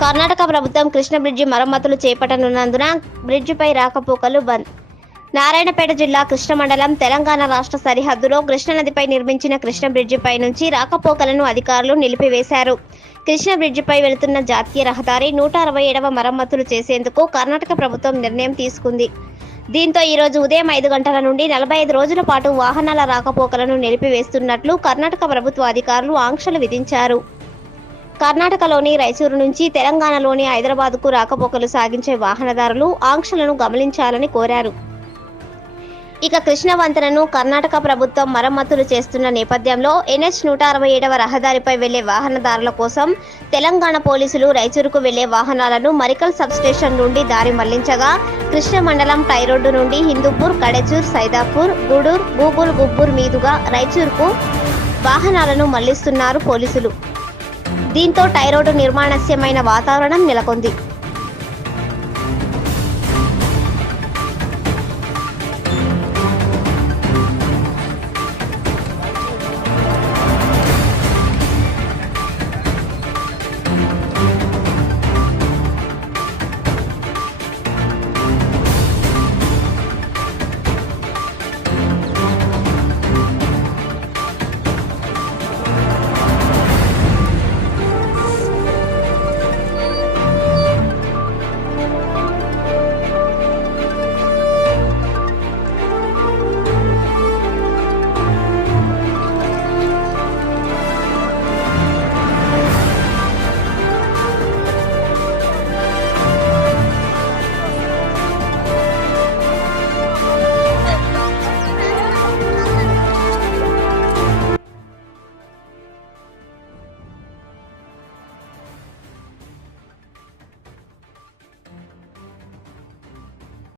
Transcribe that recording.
కర్ణాటక ప్రభుత్వం కృష్ణ బ్రిడ్జి మరమ్మతులు చేపట్టనున్నందున బ్రిడ్జిపై రాకపోకలు బంద్. నారాయణపేట జిల్లా కృష్ణ మండలం తెలంగాణ రాష్ట్ర సరిహద్దులో కృష్ణానదిపై నిర్మించిన కృష్ణ బ్రిడ్జిపై నుంచి రాకపోకలను అధికారులు నిలిపివేశారు. కృష్ణ బ్రిడ్జిపై వెళుతున్న జాతీయ రహదారి 167వ మరమ్మతులు చేసేందుకు కర్ణాటక ప్రభుత్వం నిర్ణయం తీసుకుంది. దీంతో ఈరోజు ఉదయం 5 గంటల నుండి 45 రోజుల పాటు వాహనాల రాకపోకలను నిలిపివేస్తున్నట్లు కర్ణాటక ప్రభుత్వ అధికారులు ఆంక్షలు విధించారు. కర్ణాటకలోని రైచూరు నుంచి తెలంగాణలోని హైదరాబాద్కు రాకపోకలు సాగించే వాహనదారులు ఆంక్షలను గమనించాలని కోరారు. ఇక కృష్ణ వంతెనను కర్ణాటక ప్రభుత్వం మరమ్మతులు చేస్తున్న నేపథ్యంలో NH 167వ రహదారిపై వెళ్లే వాహనదారుల కోసం తెలంగాణ పోలీసులు రైచూరుకు వెళ్లే వాహనాలను మరికల్ సబ్స్టేషన్ నుండి దారి మళ్లించగా, కృష్ణ మండలం టై రోడ్డు నుండి హిందూపూర్, కడెచూర్, సైదాపూర్, గూడూర్, గూగుల్ గుబ్బూర్ మీదుగా రైచూరుకు వాహనాలను మళ్లిస్తున్నారు పోలీసులు. దీంతో టై రోడ్డు నిర్మాణస్యమైన వాతావరణం నెలకొంది.